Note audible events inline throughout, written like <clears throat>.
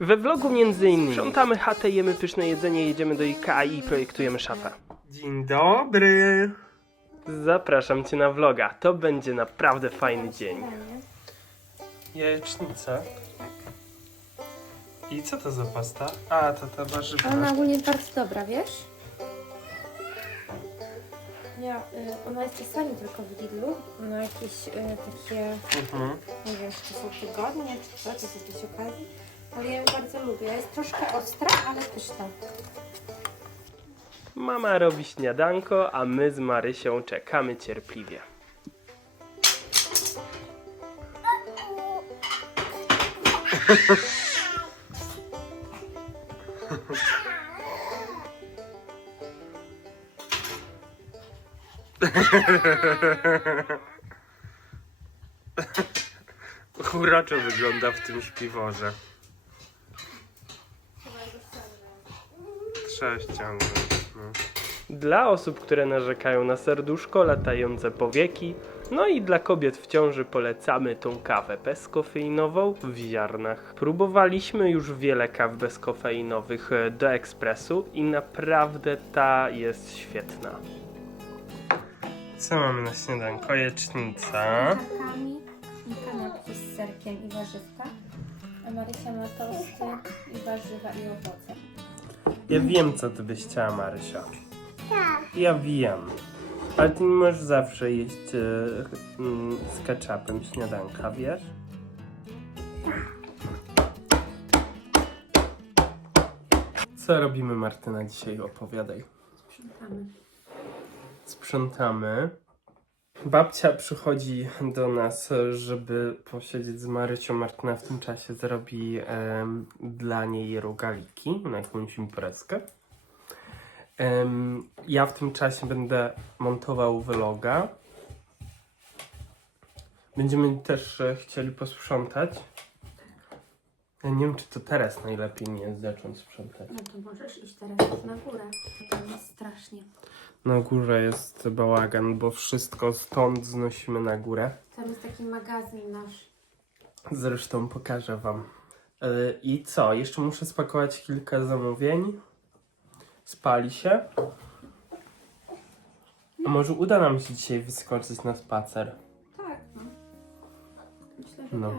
We vlogu między innymi sprzątamy chatę, jemy pyszne jedzenie, jedziemy do IKEA i projektujemy szafę. Dzień dobry! Zapraszam Cię na vloga. To będzie naprawdę fajny dzień. Jajecznica. I co to za pasta? A, to ta warzywa. Ona ogólnie jest bardzo dobra, wiesz? Ja, y, ona jest czasami tylko w Lidlu, na jakieś y, takie, Mhm. nie wiem, czy to są tygodnie, czy co, czy to jakieś okazji. Ale ja ją bardzo lubię. Jest troszkę ostra, ale pyszna. Mama robi śniadanko, a my z Marysią czekamy cierpliwie. Uroczo wygląda w tym śpiworze. Trzeba ściągnąć. No. Dla osób, które narzekają na serduszko, latające powieki, no i dla kobiet w ciąży polecamy tą kawę bezkofeinową w ziarnach. Próbowaliśmy już wiele kaw bezkofeinowych e, do ekspresu i naprawdę ta jest świetna. Co mamy na śniadanko? Jecznica. Kanapkami i kanapki z serkiem i warzywka. A Marysia ma tosty i warzywa i owoce. Ja wiem, co ty byś chciała, Marysia. Ja wiem. Ale ty nie możesz zawsze jeść e, mm, z ketchupem śniadanka, wiesz? Co robimy, Martyna, dzisiaj? Opowiadaj. Sprzątamy. Sprzątamy. Babcia przychodzi do nas, żeby posiedzieć z Marycią. Martyna w tym czasie zrobi dla niej rogaliki na jakąś imprezkę. Ja w tym czasie będę montował vloga. Będziemy też e, chcieli posprzątać. Ja nie wiem, czy to teraz najlepiej nie jest zacząć sprzątać. No to możesz iść teraz na górę. Tam jest strasznie. Na górze jest bałagan, bo wszystko stąd znosimy na górę. Tam jest taki magazyn nasz. Zresztą pokażę Wam. Yy, I co? Jeszcze muszę spakować kilka zamówień. Spali się. A może uda nam się dzisiaj wyskoczyć na spacer? Tak, no. Myślę, że No. tak.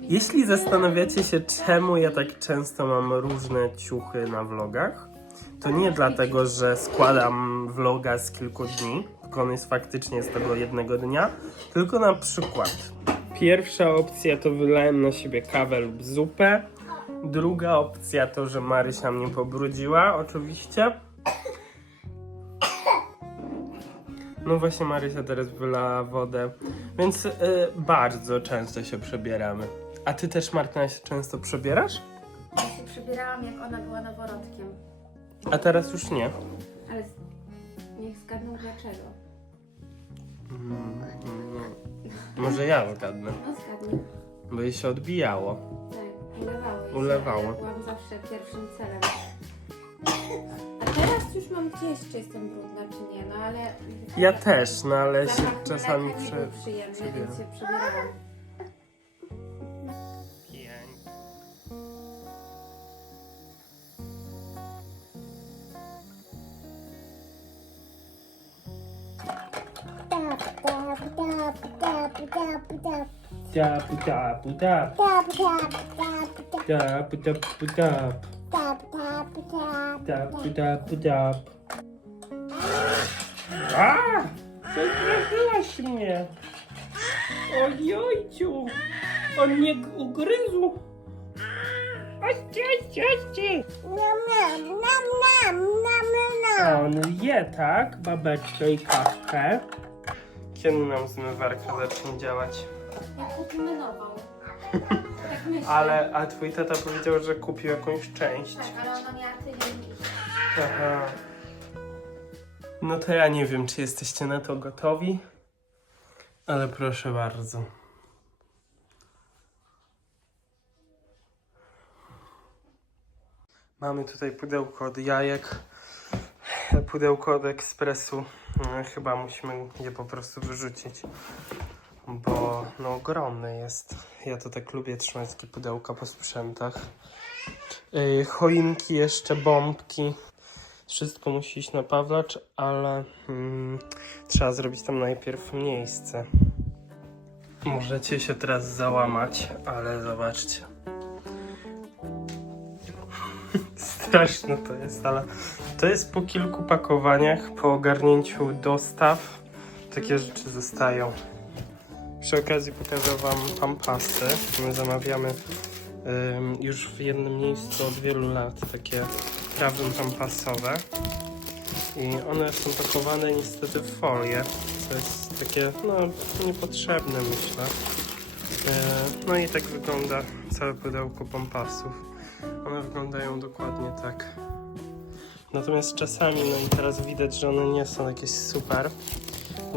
Jeśli zastanawiacie się, czemu ja tak często mam różne ciuchy na vlogach, to nie dlatego, że składam vloga z kilku dni, tylko on jest faktycznie z tego jednego dnia, tylko na przykład pierwsza opcja to wylałem na siebie kawę lub zupę, druga opcja to, że Marysia mnie pobrudziła, oczywiście. No właśnie Marysia teraz wylała wodę, więc y, bardzo często się przebieramy. A ty też Martyna się często przebierasz? Ja się przebierałam jak ona była noworodkiem. A teraz już nie. Ale z- niech zgadną dlaczego. Mm, no. Może ja zgadnę, No zgadnij. bo jej się odbijało. Tak, ulewało jej się, Ulewało. ale Byłam zawsze pierwszym celem. A teraz już mam gdzieś, czy jestem brudna, czy nie, no ale... Ja też, no ale się Zapach czasami mleka nie przyjemny, przebieram. więc się przebierałam. Tapu tapu tap, tapu tapu tap, tapu tapu tap. A! Przestraszyłaś mnie! Ojojciu! On mnie ugryzł! Chodźcie, chodźcie, chodźcie! A on je, tak? Babeczkę i kawkę. Kiedy nam zmywarka zacznie działać? Kupimy nową. Tak myślę. Ale, a twój tata powiedział, że kupił jakąś część. Tak, ale ona miała tydzień. Aha. No to ja nie wiem, czy jesteście na to gotowi, ale proszę bardzo. Mamy tutaj pudełko od jajek, pudełko od ekspresu. No, chyba musimy je po prostu wyrzucić, bo no ogromny jest. Ja to tak lubię trzymać takie pudełka po sprzętach. Yy, choinki, jeszcze bombki. Wszystko musi iść na Pawlacz, ale mm, trzeba zrobić tam najpierw miejsce. Możecie się teraz załamać, ale zobaczcie. <laughs> Straszne to jest, ale to jest po kilku pakowaniach, po ogarnięciu dostaw. Takie rzeczy zostają. Przy okazji pokażę Wam pampasy. My zamawiamy już w jednym miejscu od wielu lat takie trawy pampasowe. I one są pakowane niestety w folię, co jest takie no, niepotrzebne myślę. E, No i tak wygląda całe pudełko pampasów. One wyglądają dokładnie tak. Natomiast czasami, no i teraz widać, że one nie są jakieś super,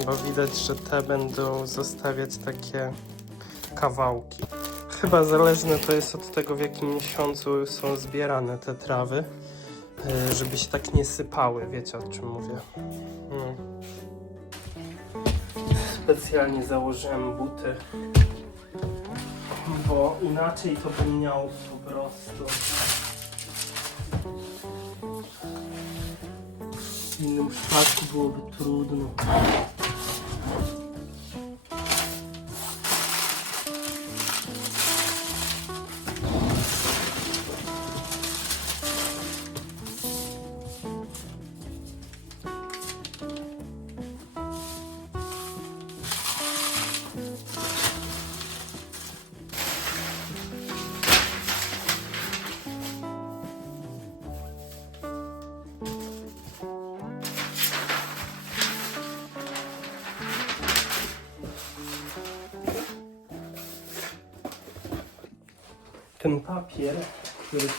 bo widać, że te będą zostawiać takie kawałki. Chyba zależne to jest od tego, w jakim miesiącu są zbierane te trawy, y, żeby się tak nie sypały, wiecie o czym mówię. No. Specjalnie założyłem buty, bo inaczej to bym miał po prostu. um saco bobo obtrudo no.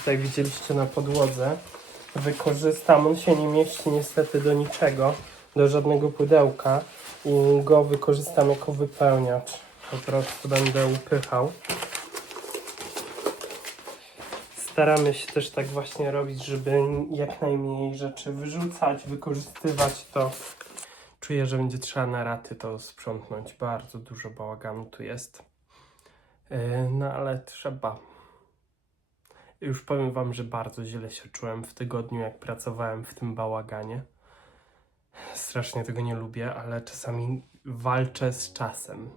Tutaj widzieliście na podłodze, wykorzystam. On się nie mieści niestety do niczego, do żadnego pudełka i go wykorzystam jako wypełniacz. Po prostu będę upychał. Staramy się też tak właśnie robić, żeby jak najmniej rzeczy wyrzucać, wykorzystywać to. Czuję, że będzie trzeba na raty to sprzątnąć. Bardzo dużo bałaganu tu jest. Yy, No ale trzeba. Już powiem Wam, że bardzo źle się czułem w tygodniu, jak pracowałem w tym bałaganie. Strasznie tego nie lubię, ale czasami walczę z czasem.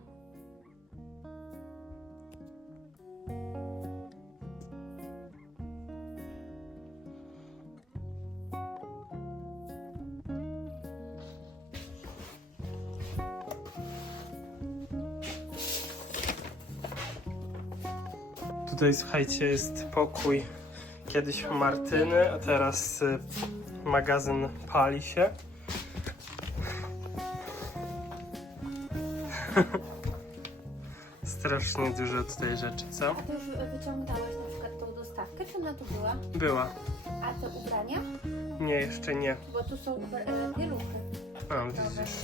Tutaj słuchajcie, jest pokój kiedyś Martyny, a teraz y, magazyn pali się. <laughs> Strasznie dużo tutaj rzeczy, co? A ty już wyciągnąłeś na przykład tą dostawkę, czy ona tu była? Była. A te ubrania? Nie, jeszcze nie. Bo tu są e, pieluchy. A, widzisz.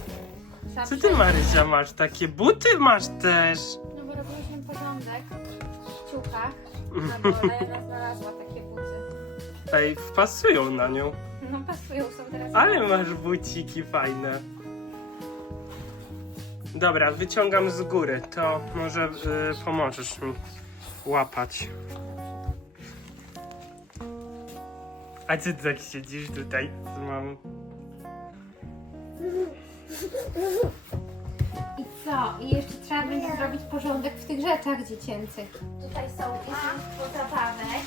Co ty. Marysia, masz? Takie buty masz też? W ciuchach, a bo Lena znalazła takie buty. Ej, wpasują na nią. No pasują, są teraz... Ale masz buciki fajne. Dobra, wyciągam z góry. To może y, pomożesz mi łapać. A ty tak siedzisz tutaj z mamą? I co? I jeszcze trzeba będzie zrobić porządek w tych rzeczach dziecięcych. Tutaj są mnóstwo zabawek.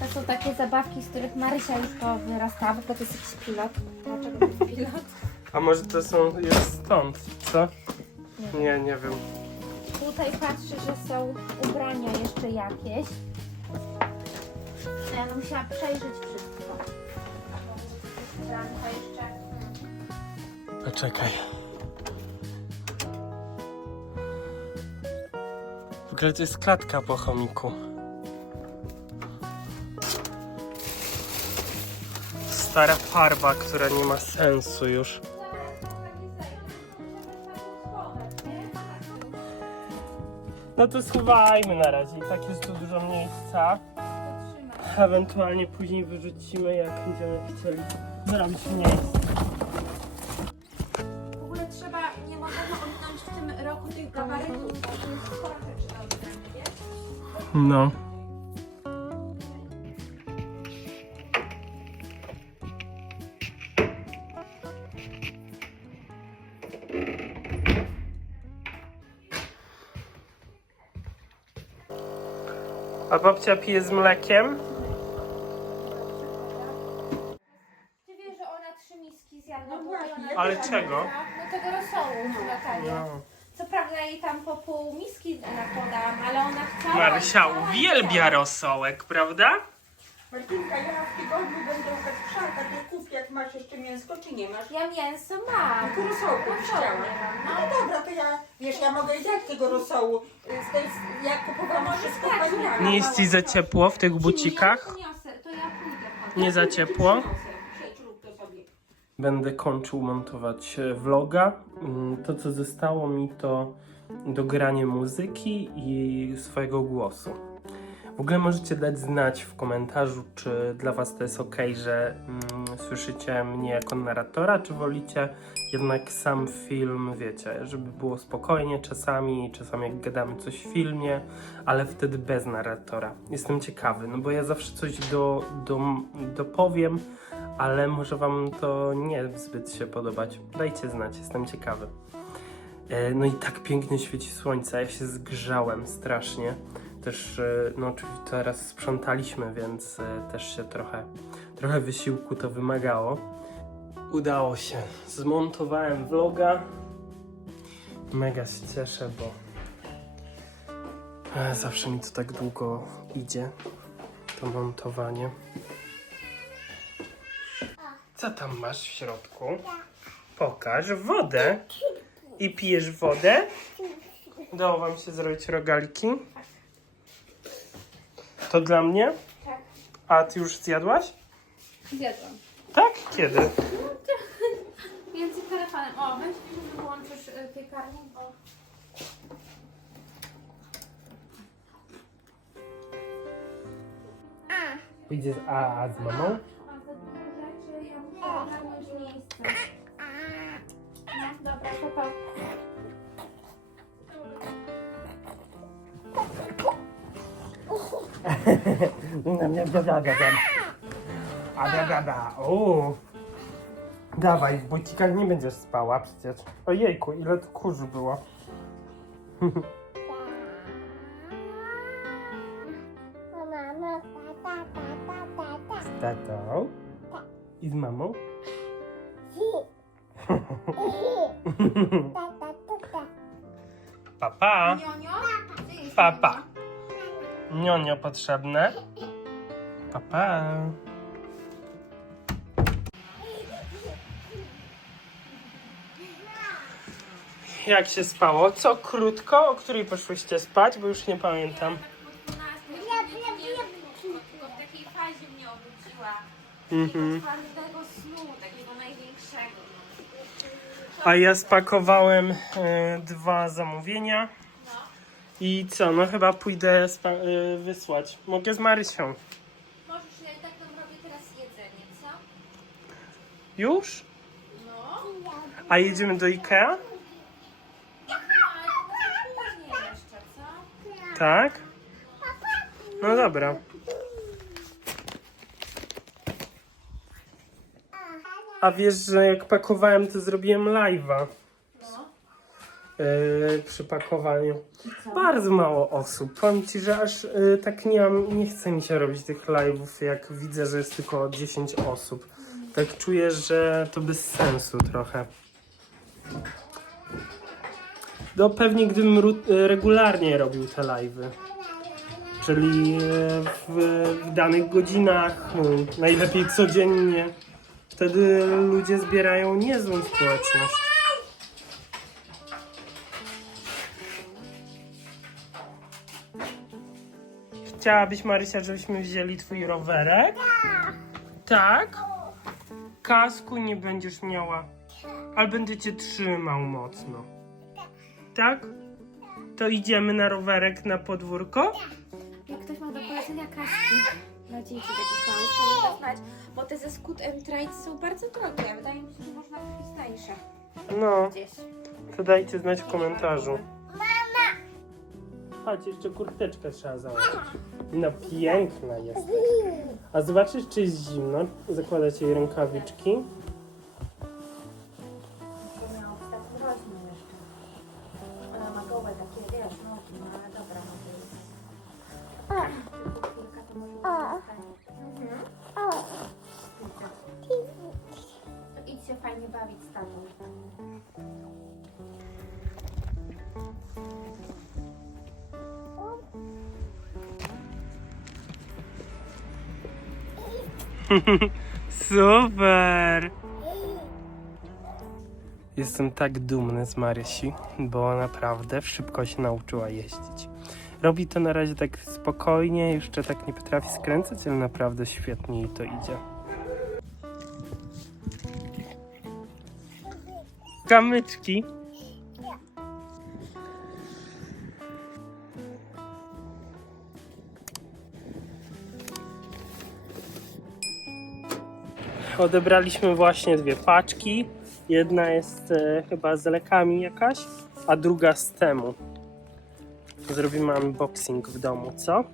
To są takie zabawki, z których Marysia już to wyrastała, bo to jest jakiś pilot. Dlaczego to jest pilot? A może to są jest stąd, co? Nie, nie wiem. Tutaj patrzę, że są ubrania jeszcze jakieś. Ja bym musiała przejrzeć wszystko. Ubranka jeszcze. Poczekaj. W ogóle to jest klatka po chomiku. Stara farba, która nie ma sensu już. No to schowajmy na razie. I tak jest tu dużo miejsca. Ewentualnie później wyrzucimy, jak będziemy chcieli zrobić miejsce. No. A babcia pije z mlekiem? Ty wiesz, że ona trzy miski zjadła? No bo właśnie. ona Ale czego? No tego rosołu, Natalia. No. Jej tam po pół miski nakładałam, ale ona chciała... Marysia chciała, uwielbia rosołek, prawda? Martinka, ja w tygodniu będę szukać pszarka, ty kup jak masz jeszcze mięsko, czy nie masz? Ja mięso mam. Tylko rosołku byś chciała. No dobra, to ja, wiesz, ja mogę dać tego rosołu. y, Z tej, jak kupowałam wszystko tak, pani Nie jest ci za ciepło w tych bucikach? Nie za ciepło? Będę kończył montować e, vloga. Mm, To, co zostało mi, to dogranie muzyki i swojego głosu. W ogóle możecie dać znać w komentarzu, czy dla Was to jest ok, że mm, słyszycie mnie jako narratora, czy wolicie jednak sam film, wiecie, żeby było spokojnie czasami, czasami jak gadamy coś w filmie, ale wtedy bez narratora. Jestem ciekawy, no bo ja zawsze coś do, do, dopowiem, ale może Wam to nie zbyt się podobać. Dajcie znać, jestem ciekawy. E, No i tak pięknie świeci słońce, ja się zgrzałem strasznie. Też, e, no oczywiście teraz sprzątaliśmy, więc e, też się trochę, trochę wysiłku to wymagało. Udało się. Zmontowałem vloga. Mega się cieszę, bo zawsze mi to tak długo idzie, to montowanie. Co tam masz w środku? Pokaż wodę. I pijesz wodę? Udało wam się zrobić rogaliki? To dla mnie? Tak. A ty już zjadłaś? Zjadłam. Tak? Kiedy? Między telefonem. O, weź mi, że wyłączysz y, piekarnik, bo... Pójdzie z A, a z mamą? Mam za dużo rzeczy, ja muszę ogarnąć miejsce. Dobra, to pa. O. Dawaj, w bucikach nie będziesz spała przecież. Ojejku, ile tu kurzu było. <laughs> Z tatą? I z mamą? <laughs> Papa. Nionio? Gdzie jest Papa. Nionio potrzebne. Papa. Jak się spało? Co krótko? O której poszłyście spać? Bo już nie pamiętam. Tylko w takiej fazie mnie obudziła. Mhm. Twardego snu, największego. A ja spakowałem e, dwa zamówienia. I co? No chyba pójdę e, wysłać. Mogę z Marysią. Możesz, ja i tak nam robię teraz jedzenie, co? Już? No. A jedziemy do Ikea? No, ale później jeszcze, co? Tak? No dobra. A wiesz, że jak pakowałem, to zrobiłem live'a No. yy, przy pakowaniu. Bardzo mało osób. Powiem ci, że aż yy, tak nie mam, nie chce mi się robić tych live'ów, jak widzę, że jest tylko 10 osób. Tak czuję, że to bez sensu trochę. No pewnie gdybym ru- regularnie robił te live'y. Czyli e, w, w danych godzinach, mm, najlepiej codziennie. Wtedy ludzie zbierają niezłą społeczność. Chciałabyś, Marysia, żebyśmy wzięli twój rowerek? Tak? Kasku nie będziesz miała, ale będę cię trzymał mocno. Tak? To idziemy na rowerek na podwórko? Jak ktoś ma do polecenia kaski dla dzieci takich małych, nie znać, bo te ze Scoot and Trade są bardzo drogie. Wydaje mi się, że można kupić tańsze No, gdzieś. to dajcie znać w komentarzu. Chodź, jeszcze kurteczkę trzeba założyć. No piękna jest. A zobaczysz, czy jest zimno? Zakładać jej rękawiczki. Super! Jestem tak dumny z Marysi, bo naprawdę szybko się nauczyła jeździć. Robi to na razie tak spokojnie, jeszcze tak nie potrafi skręcać, ale naprawdę świetnie jej to idzie. Kamyczki. Odebraliśmy właśnie dwie paczki. Jedna jest e, chyba z lekami jakaś, a druga z temu. Zrobimy unboxing w domu, co?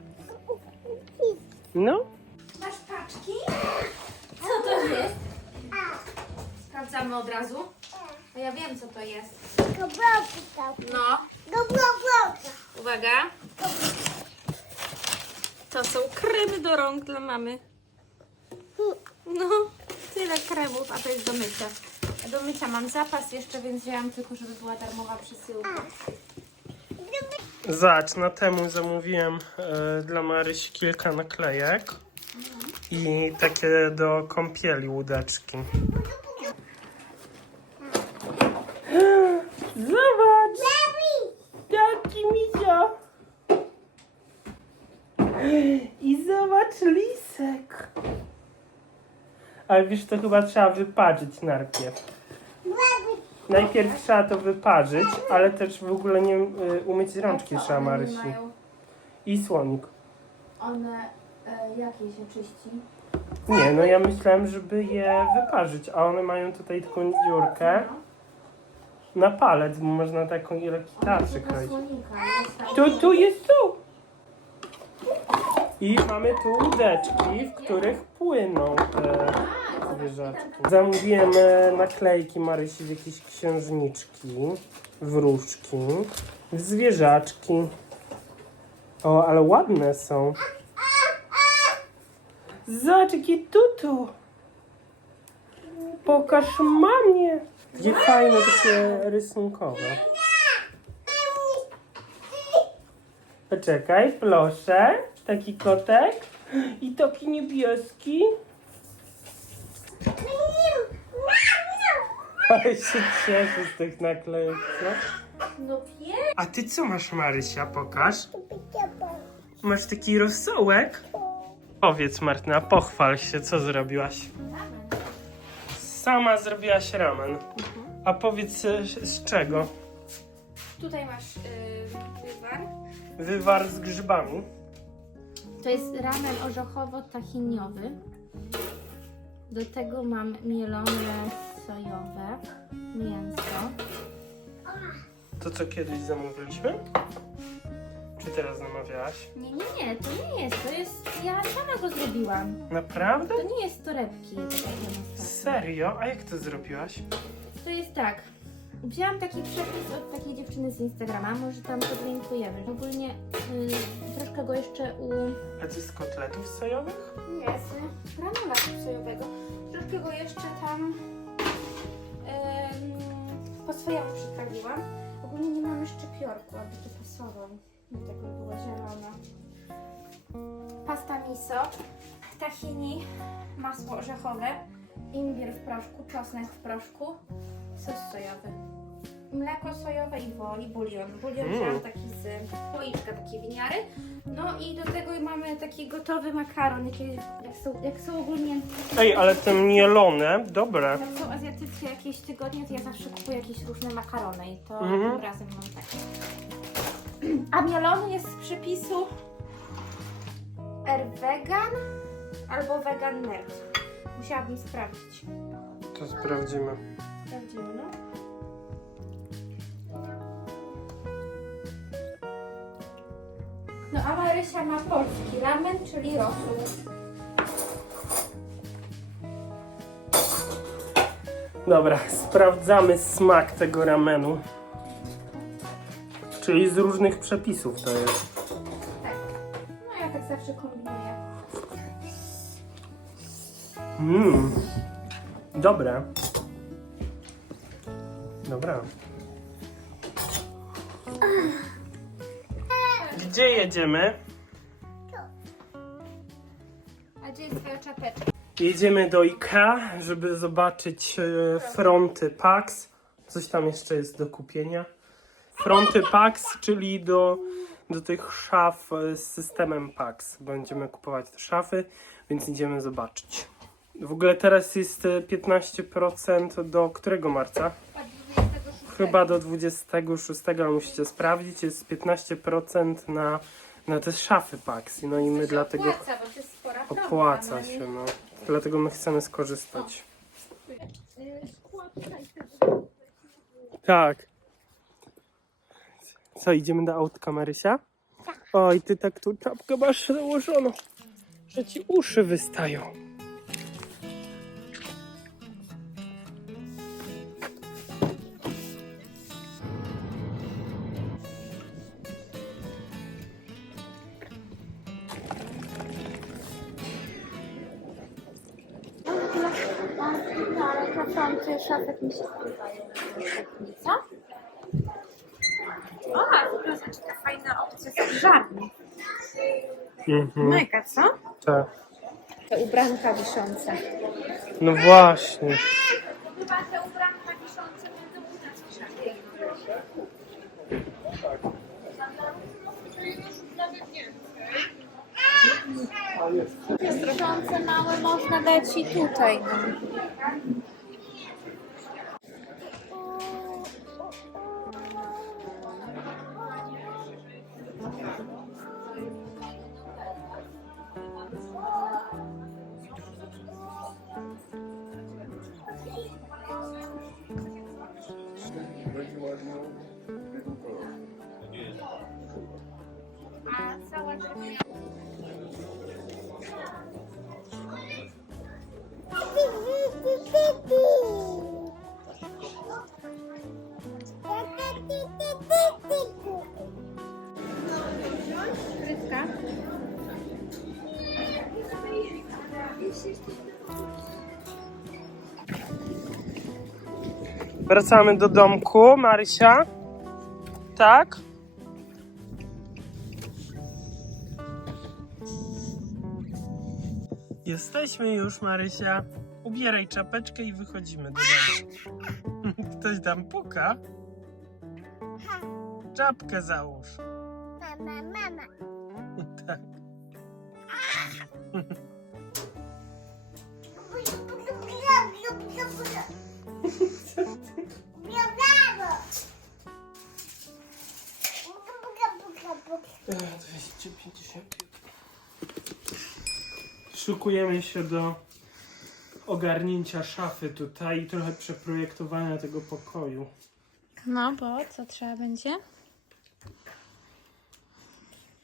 No, Masz paczki? Co to jest? Sprawdzamy od razu. A ja wiem, co to jest. No, uwaga. To są kremy do rąk dla mamy. No, tyle kremów, a to jest do mycia. Do mycia mam zapas jeszcze, więc wzięłam tylko, żeby była darmowa przesyłka. Zobacz, na temu zamówiłem e, dla Marysi kilka naklejek i takie do kąpieli łódeczki. Zobacz! Jaki mizio! I zobacz lisek! Ale wiesz, to chyba trzeba wyparzyć najpierw. Najpierw trzeba to wyparzyć, ale też w ogóle nie y, umyć rączki A co trzeba one Marysi. mają? I słonik. One, e, jakie się czyści? Nie, no ja myślałem, żeby je wyparzyć, a one mają tutaj taką dziurkę na palec, bo można taką słonika. jest tam- Tu, tu jest tu! I mamy tu łódeczki, w których płyną te. Zamówiłem e, naklejki Marysi w jakieś księżniczki, wróżki, zwierzaczki. O, ale ładne są. Zobacz, jakie tutu! Pokaż mamie! Gdzie fajne takie rysunkowe. Poczekaj, proszę. Taki kotek. I taki niebieski. Ale się cieszę z tych naklejek, co? No wiem. A ty co masz, Marysia? Pokaż. Masz taki rosołek? Powiedz, Martyna, pochwal się, co zrobiłaś. Sama zrobiłaś ramen. A powiedz, e, z czego? Tutaj masz yy, wywar. Wywar z grzybami. To jest ramen orzechowo-tahiniowy. Do tego mam mielone sojowe mięso. To, co kiedyś zamówiliśmy? Czy teraz zamawiałaś? Nie, nie, nie, to nie jest. To jest. Ja sama go zrobiłam. Naprawdę? To nie jest torebki. tak jak Serio? A jak to zrobiłaś? To jest tak. Wzięłam taki przepis od takiej dziewczyny z Instagrama, może tam podlinkujemy. Ogólnie y, troszkę go jeszcze u... A ty z kotletów sojowych? Nie, z ramona sojowego. Troszkę go jeszcze tam po swojemu przyprawiłam. Ogólnie nie mam jeszcze piorku, aby to pasował. Nie tak by było zielone. Pasta miso, tahini, masło orzechowe, imbir w proszku, czosnek w proszku, sos sojowy. Mleko sojowe i woli, bulion. Bulion Mm. wziąłam taki z policzka, takie winiary. No i do tego mamy taki gotowy makaron, jakie, jak, są, jak są ogólnie Ej, ale te mielone, dobre. jak są azjatyckie jakieś tygodnie, to ja zawsze kupuję jakieś różne makarony i to Mhm. tym razem mam takie. <clears throat> A mielony jest z przepisu R-Vegan albo Vegan Nerd. Musiałabym sprawdzić. To sprawdzimy. Sprawdzimy, no. No a Marysia ma polski ramen, czyli rosół. Dobra, sprawdzamy smak tego ramenu. Czyli z różnych przepisów to jest. Tak. No ja tak zawsze kombinuję. Mmm. Dobre. Dobra. Gdzie jedziemy? A gdzie jest twoja czapeczka? Jedziemy do IKEA, żeby zobaczyć e, fronty Pax. Coś tam jeszcze jest do kupienia. Fronty Pax, czyli do, do tych szaf e, z systemem Pax. Będziemy kupować te szafy, więc idziemy zobaczyć. W ogóle teraz jest e, 15% do którego marca? A 26. Chyba do 26, ale musicie sprawdzić. Jest 15% na, na te szafy Pax. No i my dlatego Opłaca, bo to jest spora opłaca no nie? się. No. Dlatego my chcemy skorzystać. Tak. Co, idziemy do autka Marysia? Oj, ty tak tu czapkę masz założoną, że ci uszy wystają. Co? A w ogóle znaczy taka fajna opcja z. Mhm, Mega, co? tak. Te ubranka wiszące. No właśnie. Chyba te ubranka wiszące będą udać szafki. Wiszące małe można dać i tutaj. No. Wracamy do domku, Marysia. Tak? Jesteśmy już, Marysia. Ubieraj czapeczkę i wychodzimy do domu. <laughs> Ktoś tam puka? Czapkę załóż. Mama, mama. <laughs> Tak. <laughs> E, 250. Szykujemy się do ogarnięcia szafy tutaj i trochę przeprojektowania tego pokoju. No, bo co trzeba będzie?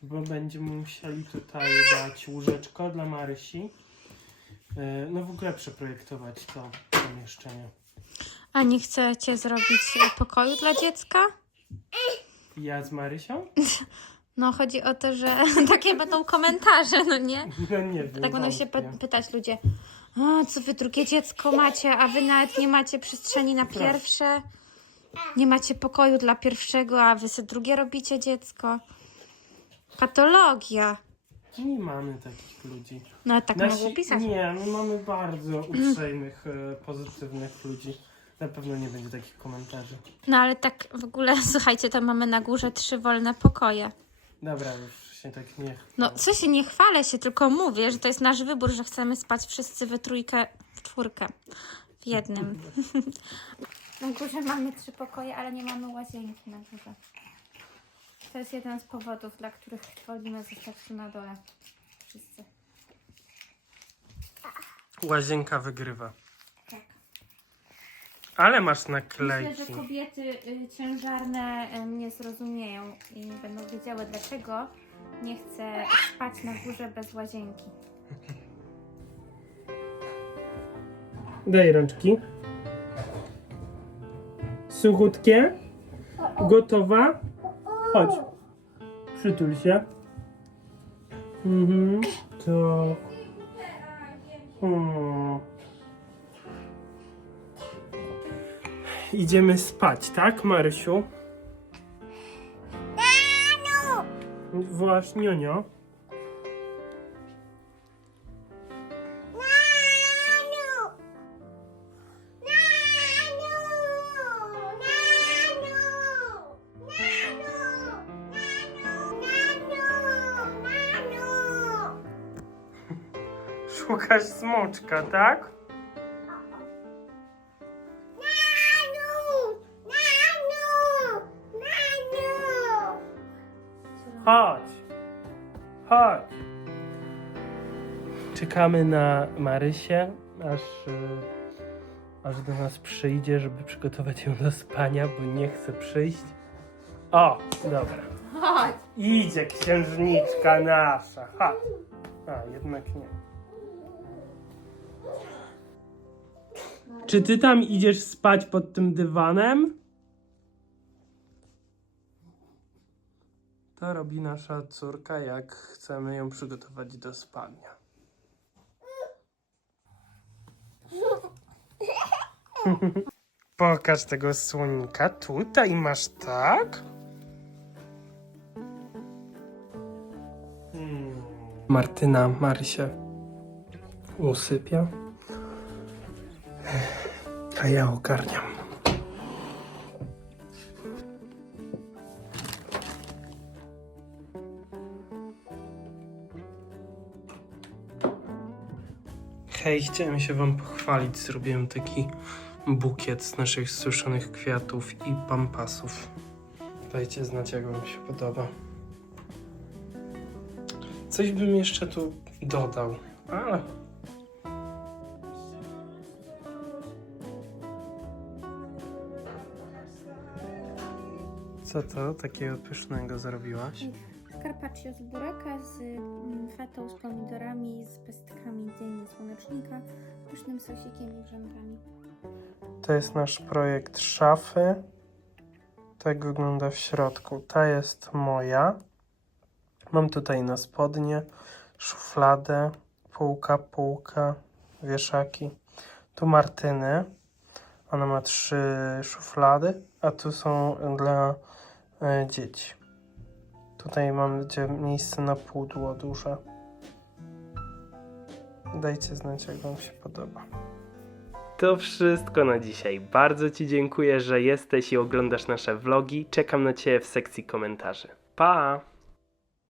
Bo będziemy musieli tutaj dać łóżeczko dla Marysi. E, No w ogóle przeprojektować to pomieszczenie. A nie chcecie zrobić pokoju dla dziecka? Ja z Marysią? <laughs> No, chodzi o to, że <laughs> takie będą komentarze, no nie? No nie wiem. Tak będą się py- pytać ludzie, o, co wy drugie dziecko macie, a wy nawet nie macie przestrzeni na pierwsze. Nie macie pokoju dla pierwszego, a wy sobie drugie robicie dziecko. Patologia. Nie mamy takich ludzi. No, tak Nasi- mogą pisać. Nie, my mamy bardzo uprzejmych, e, pozytywnych ludzi. Na pewno nie będzie takich komentarzy. No, ale tak w ogóle, <laughs> słuchajcie, tam mamy na górze trzy wolne pokoje. Dobra, już się tak nie. No, co się nie chwalę się, tylko mówię, że to jest nasz wybór, że chcemy spać wszyscy we trójkę, w czwórkę, w jednym. <laughs> Na górze mamy trzy pokoje, ale nie mamy łazienki na górze. To jest jeden z powodów, dla których wolimy zostać tu na dole. Wszyscy. Łazienka wygrywa. Ale masz Myślę, naklejki. że kobiety y, ciężarne y, mnie zrozumieją i będą wiedziały, dlaczego nie chce spać na górze bez łazienki. Daj rączki. Suchutkie. Gotowa? Chodź. Przytul się. Mhm. To... Hmm. Idziemy spać, tak, Marysiu? Właśnie, nionio. <laughs> Szukasz smoczka, tak? Czekamy na Marysię, aż, y, aż do nas przyjdzie, żeby przygotować ją do spania, bo nie chce przyjść. O, dobra. Chodź! Idzie księżniczka nasza. Chodź. A, jednak nie. Czy ty tam idziesz spać pod tym dywanem? To robi nasza córka, jak chcemy ją przygotować do spania. Pokaż tego słonika. Tutaj masz, tak? Martyna Marysię usypia, a ja ogarniam. Hej, chciałem się wam pochwalić. Zrobiłem taki bukiet z naszych suszonych kwiatów i pampasów. Dajcie znać, jak wam się podoba. Coś bym jeszcze tu dodał, ale. Co to takiego pysznego zrobiłaś? Carpaccio z buraka, z mm, fetą, z pomidorami, z pestkami dyni słonecznika, pysznym sosikiem i grzębami. To jest nasz projekt szafy. Tak wygląda w środku. Ta jest moja. Mam tutaj na spodnie, szufladę, półka, półka, wieszaki. Tu Martyny. Ona ma trzy szuflady, a tu są dla e, dzieci. Tutaj mam gdzie miejsce na pudło duże. Dajcie znać, jak Wam się podoba. To wszystko na dzisiaj. Bardzo Ci dziękuję, że jesteś i oglądasz nasze vlogi. Czekam na Ciebie w sekcji komentarzy. Pa!